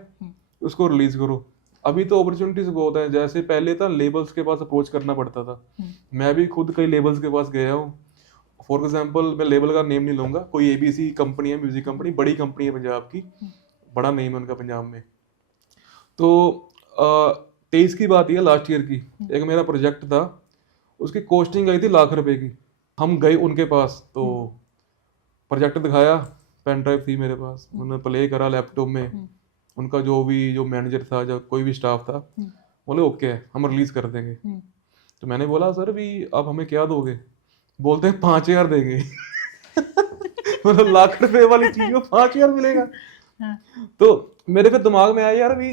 उसको रिलीज करो। अभी तो अपॉर्चुनिटीज बहुत है। जैसे पहले था लेबल्स के पास अप्रोच करना पड़ता था। मैं भी खुद कई लेबल्स के पास गया हूँ। फॉर एग्जाम्पल मैं लेबल का नेम नहीं लूंगा, कोई एबीसी कंपनी है, म्यूजिक कंपनी, बड़ी कंपनी है पंजाब की, बड़ा नेम है उनका पंजाब में। तो 23 की बात है, लास्ट ईयर की, एक मेरा प्रोजेक्ट था, उसकी कॉस्टिंग आई थी ₹1,00,000 की। हम गए उनके पास, तो प्रोजेक्ट दिखाया, पेन ड्राइव थी मेरे पास, उन्होंने प्ले करा लैपटॉप में। उनका जो मैनेजर था, जो कोई भी स्टाफ था, बोले ओके हम रिलीज कर देंगे। तो मैंने बोला सर भी आप हमें क्या दोगे? बोलते हैं 5,000 देंगे। मतलब ₹1,00,000 वाली चीज को 5,000 मिलेगा। तो मेरे फिर दिमाग में आया यार भी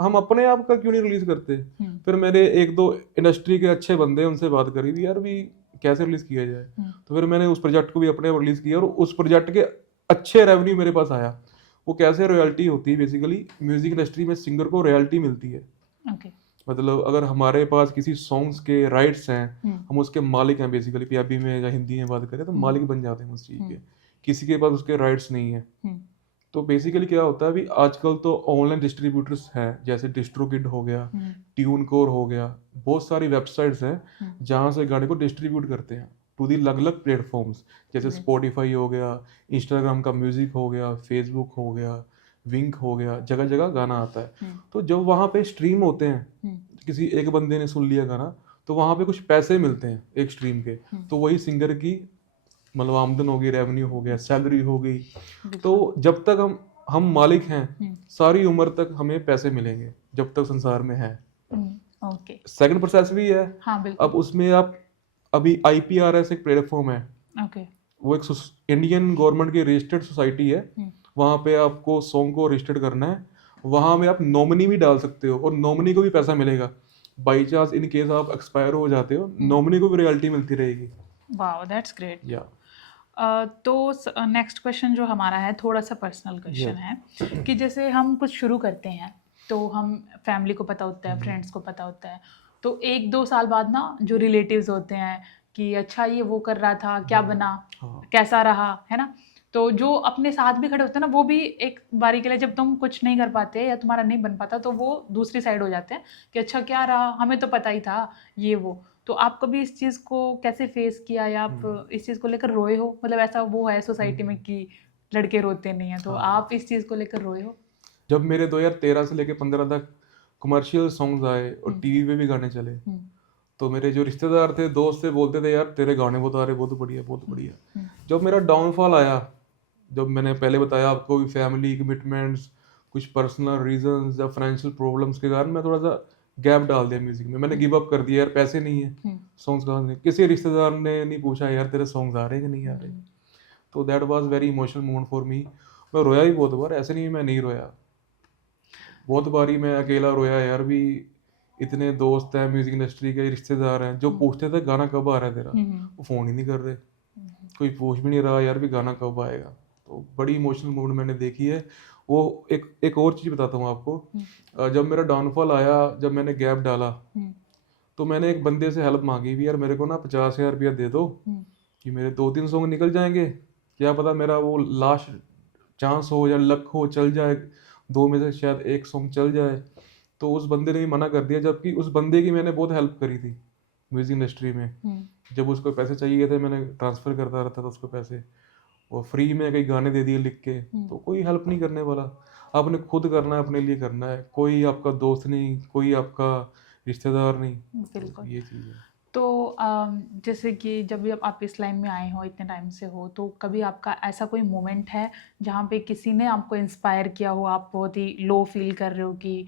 हम अपने आप का क्यों नहीं रिलीज करते। फिर मेरे एक दो इंडस्ट्री के अच्छे बंदे, उनसे बात करी भी यार भी कैसे रिलीज किया जाए। तो फिर मैंने उस प्रोजेक्ट को भी अपने आप रिलीज किया और उस प्रोजेक्ट के अच्छे रेवेन्यू मेरे पास आया। वो कैसे रॉयल्टी होती है, बेसिकली म्यूजिक इंडस्ट्री में सिंगर को रॉयल्टी मिलती है। मतलब अगर हमारे पास किसी सॉन्ग्स के राइट्स हैं, हम उसके मालिक हैं, बेसिकली पंजाबी में या हिंदी में बात करें तो मालिक बन जाते हैं उस चीज के। किसी के पास उसके राइट्स नहीं है। तो बेसिकली क्या होता है, अभी आजकल तो ऑनलाइन डिस्ट्रीब्यूटर्स हैं, जैसे डिस्ट्रोकिड हो गया, ट्यूनकोर हो गया, बहुत सारी वेबसाइट्स हैं जहाँ से गाने को डिस्ट्रीब्यूट करते हैं टू दी अलग अलग प्लेटफॉर्म्स, जैसे स्पॉटिफाई हो गया, इंस्टाग्राम का म्यूजिक हो गया, फेसबुक हो गया, विंक हो गया, जगह जगह गाना आता है। तो जब वहाँ पे स्ट्रीम होते हैं, किसी एक बंदे ने सुन लिया गाना, तो वहाँ पे कुछ पैसे मिलते हैं एक स्ट्रीम के। तो वही सिंगर की मतलब आमदन हो गई, रेवेन्यू हो गया, सैलरी हो गई। तो जब तक हम मालिक हैं, सारी उम्र तक हमें पैसे मिलेंगे जब तक संसार में है। ओके। सेकंड प्रोसेस भी है। हाँ बिल्कुल। अब उसमें आप अभी IPRS एक प्लेटफॉर्म है। ओके। वो एक इंडियन गवर्नमेंट की रजिस्टर्ड सोसाइटी है। वहाँ पे आपको सॉन्ग को रजिस्टर्ड करना है। वहाँ में आप नॉमिनी भी डाल सकते हो और नॉमिनी को भी पैसा मिलेगा। बाई चांस इन केस आप एक्सपायर हो जाते हो, नॉमिनी को भी रॉयल्टी मिलती रहेगी। Wow that's great. या तो नेक्स्ट क्वेश्चन जो हमारा है थोड़ा सा पर्सनल क्वेश्चन है कि जैसे हम कुछ शुरू करते हैं तो हम फैमिली को पता होता है, फ्रेंड्स को पता होता है, तो 1-2 साल बाद ना जो रिलेटिव्स होते हैं कि अच्छा ये वो कर रहा था, क्या बना, कैसा रहा, है ना। तो जो अपने साथ भी खड़े होते हैं ना, वो भी एक बारी के लिए जब तुम कुछ नहीं कर पाते या तुम्हारा नहीं बन पाता तो वो दूसरी साइड हो जाते हैं कि अच्छा क्या रहा, हमें तो पता ही था ये वो। तो आप कभी इस चीज़ को कैसे फेस किया या आप इस चीज़ को लेकर रोए हो? मतलब ऐसा वो है सोसाइटी में कि लड़के रोते नहीं हैं, तो आप इस चीज़ को लेकर रोए हो? जब मेरे 2013 से लेके 15 तक कमर्शियल सॉन्ग्स आए और टीवी पे भी गाने चले, तो मेरे जो रिश्तेदार थे, दोस्त थे, बोलते थे यार तेरे गाने बहुत आ रहे, बहुत बढ़िया बहुत बढ़िया। जब मेरा डाउनफॉल आया, जब मैंने पहले बताया आपको भी फैमिली कमिटमेंट्स, कुछ पर्सनल रीजंस या फाइनेंशियल प्रॉब्लम्स के कारण मैं थोड़ा सा गैप डाल दिया म्यूजिक में। मैंने गिव अप कर दिया, यार पैसे नहीं है, सॉन्ग्स कहाँ से। किसी रिश्तेदार ने नहीं पूछा यार तेरे सॉन्ग्स आ रहे हैं कि नहीं आ रहे। तो that was very emotional moment for me. मैं रोया ही बहुत बार, ऐसे नहीं मैं नहीं रोया, बहुत बारी मैं अकेला रोया यार भी। इतने दोस्त हैं म्यूजिक इंडस्ट्री के, रिश्तेदार हैं जो पूछते थे गाना कब आ रहा है तेरा, वो फ़ोन ही नहीं कर रहे, कोई पूछ भी नहीं रहा यार भी गाना कब आएगा। तो बड़ी इमोशनल मोमेंट मैंने देखी है वो। एक और चीज़ बताता हूँ आपको। जब मेरा डाउनफॉल आया, जब मैंने गैप डाला, तो मैंने एक बंदे से हेल्प मांगी भी यार मेरे को ना 50,000 रुपया दे दो कि मेरे 2-3 सॉन्ग निकल जाएंगे, क्या पता मेरा वो लास्ट चांस हो या लक हो, चल जाए, 2 में से शायद 1 सॉन्ग चल जाए। तो उस बंदे ने भी मना कर दिया, जबकि उस बंदे की मैंने बहुत हेल्प करी थी म्यूजिक इंडस्ट्री में। जब उसको पैसे चाहिए थे, मैंने ट्रांसफ़र करता रहता था उसको पैसे, वो फ्री में कई गाने दे दिए लिख के। तो कोई हेल्प नहीं करने वाला, आपने खुद करना है, अपने लिए करना है। कोई आपका दोस्त नहीं, कोई आपका रिश्तेदार नहीं। बिल्कुल। ये चीज़ है। तो जैसे कि जब भी आप इस लाइन में आए हो, इतने टाइम से हो, तो कभी आपका ऐसा कोई मोमेंट है जहाँ पे किसी ने आपको इंस्पायर किया हो, आप बहुत ही लो फील कर रहे हो कि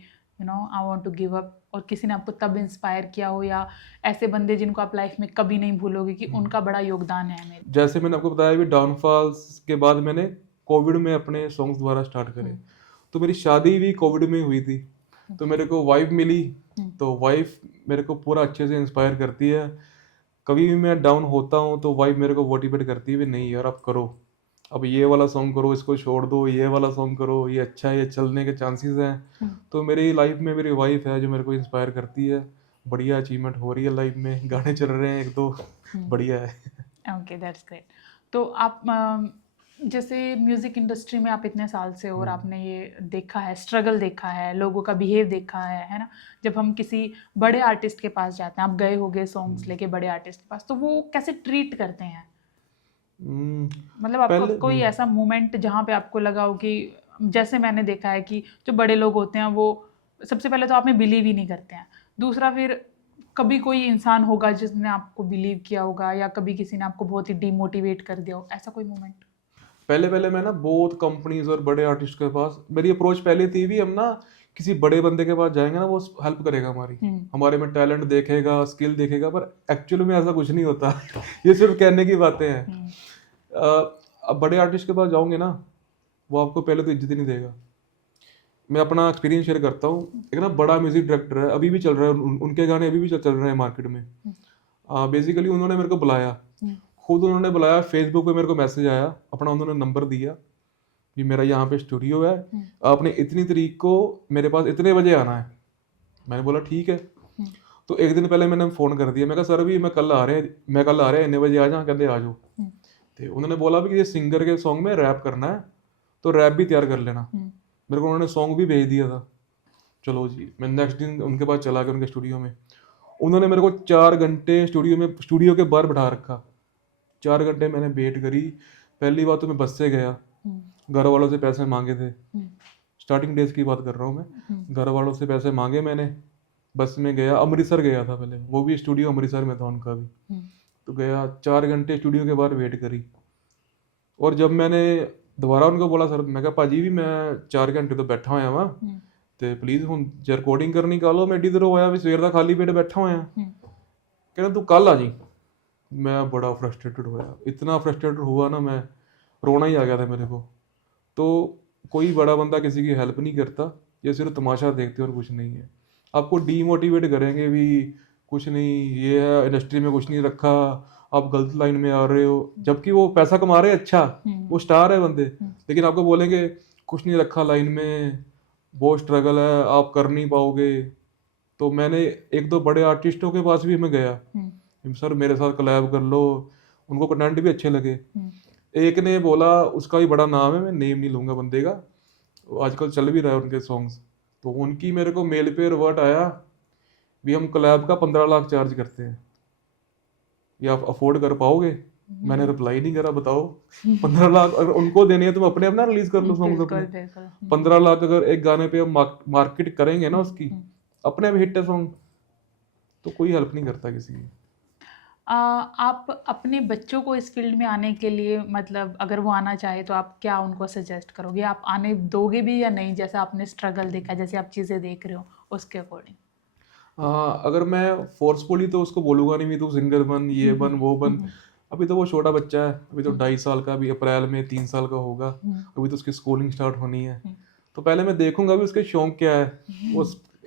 you know I want to give up, और किसी ने आपको तब इंस्पायर किया हो, या ऐसे बंदे जिनको आप लाइफ में कभी नहीं भूलोगे कि उनका बड़ा योगदान है मेरे? जैसे मैंने आपको बताया भी डाउनफॉल्स के बाद मैंने कोविड में अपने सॉन्ग्स दोबारा स्टार्ट करे। तो मेरी शादी भी कोविड में हुई थी। तो मेरे को वाइफ मिली, तो वाइफ मेरे को पूरा अच्छे से इंस्पायर करती है। कभी भी मैं डाउन होता हूँ तो वाइफ मेरे को मोटिवेट करती है भी नहीं यार, आप करो, अब ये वाला सॉन्ग करो, इसको छोड़ दो, ये वाला सॉन्ग करो, ये अच्छा है, ये चलने के चांसेस हैं। तो मेरी लाइफ में मेरी वाइफ है जो मेरे को इंस्पायर करती है। बढ़िया अचीवमेंट हो रही है लाइफ में, गाने चल रहे हैं एक दो, बढ़िया है। Okay, that's great. तो आप जैसे म्यूजिक इंडस्ट्री में आप इतने साल से हो और आपने ये देखा है, स्ट्रगल देखा है, लोगों का बिहेव देखा है ना। जब हम किसी बड़े आर्टिस्ट के पास जाते हैं, आप गए होगे सॉन्ग्स लेके बड़े आर्टिस्ट के पास, तो वो कैसे ट्रीट करते हैं? मतलब आपका पहले कोई ऐसा मोमेंट जहाँ पे आपको लगा हो कि, जैसे मैंने देखा है कि जो बड़े लोग होते हैं वो सबसे पहले तो आप में बिलीव ही नहीं करते हैं, दूसरा फिर कभी कोई इंसान होगा जिसने आपको बिलीव किया होगा, या कभी किसी ने आपको बहुत ही डीमोटिवेट कर दिया हो, ऐसा कोई मोमेंट? पहले पहले मैं ना बहुत कंपनीज और बड़े आर्टिस्ट के पास, मेरी अप्रोच पहले थी भी हम ना किसी बड़े बंदे के पास जाएंगे ना, वो हेल्प करेगा हमारी, हमारे में टैलेंट देखेगा, स्किल देखेगा, पर एक्चुअली में ऐसा कुछ नहीं होता। ये सिर्फ कहने की बातें हैं। अब बड़े आर्टिस्ट के पास जाओगे ना, वो आपको पहले तो इज्जत ही नहीं देगा। मैं अपना एक्सपीरियंस शेयर करता हूँ। एक ना बड़ा म्यूजिक डायरेक्टर है, अभी भी चल रहा है, उनके गाने अभी भी चल रहे हैं मार्केट में। बेसिकली उन्होंने मेरे को बुलाया, खुद उन्होंने बुलाया, फेसबुक पे मेरे को मैसेज आया, अपना उन्होंने नंबर दिया कि मेरा यहाँ पे स्टूडियो है, आपने इतनी तारीख को मेरे पास इतने बजे आना है। मैंने बोला ठीक है। तो एक दिन पहले मैंने फ़ोन कर दिया, मैं कहा सर अभी मैं कल आ रहा है इतने बजे आ जाओ, कहते आ जाओ। तो उन्होंने बोला भी कि ये सिंगर के सॉन्ग में रैप करना है, तो रैप भी तैयार कर लेना। मेरे को उन्होंने सॉन्ग भी भेज दिया था। चलो जी, मैं नेक्स्ट दिन उनके पास चला गया, उनके स्टूडियो में। उन्होंने मेरे को 4 घंटे स्टूडियो के बाहर बैठा रखा। 4 घंटे मैंने वेट करी। पहली बात तो मैं बस से गया, घर वालों से पैसे मांगे थे, स्टार्टिंग डेज की बात कर रहा हूँ मैं। घर वालों से पैसे मांगे मैंने, बस में गया, अमृतसर गया था पहले, वो भी स्टूडियो अमृतसर में था उनका भी। तो गया, 4 घंटे स्टूडियो के बाहर वेट करी। और जब मैंने दोबारा उनको बोला सर, मैं कहा भाजी भी मैं 4 घंटे तो बैठा होया वा, ਤੇ ਪਲੀਜ਼ ਹੁਣ ਜੇ ਰਿਕਾਰਡਿੰਗ ਕਰਨੀ ਕਰ ਲਓ, ਮੈਂ ਏਡੀ ਦੂਰੋਂ ਆਇਆ ਵੀ ਸਵੇਰ ਦਾ ਖਾਲੀ ਪੇਟ ਬੈਠਾ ਹੋਇਆ। ਕਹਿੰਦਾ ਤੂੰ ਕੱਲ ਆ ਜੀ। मैं बड़ा फ्रस्ट्रेटेड हुआ, इतना फ्रस्ट्रेटेड हुआ ना, मैं रोना ही आ गया था मेरे को। तो कोई बड़ा बंदा किसी की हेल्प नहीं करता, ये सिर्फ तमाशा देखते हैं और कुछ नहीं है। आपको डीमोटिवेट करेंगे भी, कुछ नहीं ये है, इंडस्ट्री में कुछ नहीं रखा, आप गलत लाइन में आ रहे हो, जबकि वो पैसा कमा रहे हैं, अच्छा वो स्टार है बंदे, लेकिन आपको बोलेंगे कुछ नहीं रखा लाइन में, बहुत स्ट्रगल है, आप कर नहीं पाओगे। तो मैंने एक दो बड़े आर्टिस्टों के पास भी मैं गया, सर मेरे साथ कोलैब कर लो, उनको कंटेंट भी अच्छे लगे। एक ने बोला, उसका भी बड़ा नाम है, मैं नेम नहीं लूंगा बंदे का, आजकल चल भी रहा है उनके सॉन्ग्स। तो उनकी मेरे को मेल पे रिवर्ट आया भी हम कोलैब का 15 लाख चार्ज करते हैं, ये आप अफोर्ड कर पाओगे? मैंने रिप्लाई नहीं करा, बताओ 15 लाख अगर उनको देने हैं तो अपने अपना रिलीज कर लो सॉन्ग्स अपने। 15 लाख अगर एक गाने पे हम मार्केट करेंगे ना उसकी, अपने आप हिट है सॉन्ग, तो कोई हेल्प नहीं करता किसी की। आप अपने बच्चों को इस फील्ड में आने के लिए, मतलब अगर वो आना चाहे तो आप क्या उनको सजेस्ट करोगे? आप आने दोगे भी या नहीं? जैसे आपने स्ट्रगल देखा, जैसे आप चीज़ें देख रहे हो, उसके अकॉर्डिंग। अगर मैं फोर्सफुली तो उसको बोलूँगा नहीं भी तू सिंगर बन, ये बन, वो बन। अभी तो वो छोटा बच्चा है, अभी तो 2.5 साल का, अभी अप्रैल में 3 साल का होगा, अभी तो उसकी स्कूलिंग स्टार्ट होनी है। तो पहले मैं देखूंगा भी उसके शौक क्या है, वो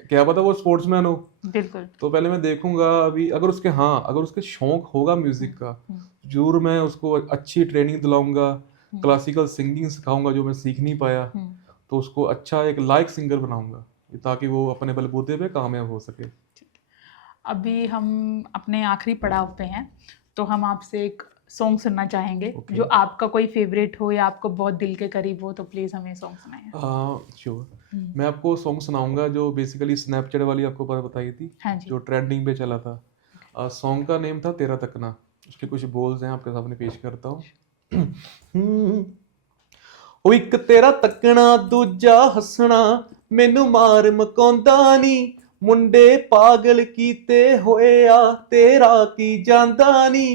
क्या पता वो स्पोर्ट्समैन हो, बिल्कुल। तो पहले मैं देखूंगा अभी, अगर उसके शौक होगा म्यूजिक का, जरूर मैं उसको अच्छी ट्रेनिंग दिलाऊंगा, क्लासिकल सिंगिंग सिखाऊंगा जो मैं सीख नहीं पाया, तो उसको अच्छा एक लाइक सिंगर बनाऊंगा, ताकि वो अपने बलबूते पे कामयाब हो सके। अभी हम अपने आखिरी पड़ाव पे हैं, तो हम आपसे एक सॉन्ग सुनना चाहेंगे जो आपका कोई फेवरेट हो या आपको बहुत दिल के करीब हो, तो प्लीज़ हमें सॉन्ग सुनाइए। श्योर, मैं आपको सॉन्ग सुनाऊंगा जो बेसिकली स्नैपचैट वाली आपको बताई थी, हाँ जी। जो ट्रेंडिंग पे चला था। सॉन्ग का नेम था तेरा तकना, उसके कुछ बोल्स हैं आपके सामने पेश करता हूँ। ਉਹ ਇੱਕ ਤੇਰਾ ਤੱਕਣਾ ਦੂਜਾ ਹੱਸਣਾ ਮੈਨੂੰ ਮਾਰ ਮਕਾਉਂਦਾ ਨੀ, ਮੁੰਡੇ ਪਾਗਲ ਕੀਤੇ ਹੋਏ ਆ ਤੇਰਾ ਕੀ ਜਾਂਦਾ ਨੀ,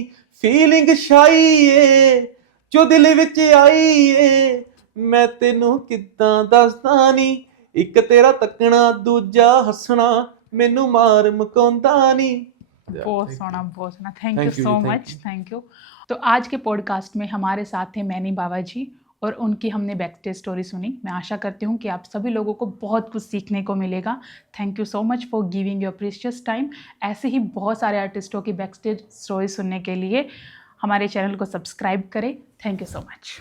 ਫੀਲਿੰਗ ਸ਼ਾਈ ਏ ਜੋ ਦਿਲ ਵਿੱਚ ਆਈ ਏ ਮੈਂ ਤੈਨੂੰ ਕਿੱਦਾਂ ਦੱਸਦਾ ਨੀ, ਇੱਕ ਤੇਰਾ ਤੱਕਣਾ ਦੂਜਾ ਹੱਸਣਾ ਮੈਨੂੰ ਮਾਰ ਮਕਾਉਂਦਾ ਨੀ। बहुत सोना, thank you so much, thank you. तो आज के पॉडकास्ट में हमारे साथ थे मैनी बाबा जी, और उनकी हमने बैक स्टेज स्टोरी सुनी। मैं आशा करती हूँ कि आप सभी लोगों को बहुत कुछ सीखने को मिलेगा। Thank you so much for giving your precious time. ऐसे ही बहुत सारे आर्टिस्टों की बैक स्टेज स्टोरी सुनने के लिए हमारे चैनल को सब्सक्राइब करें। Thank you so much.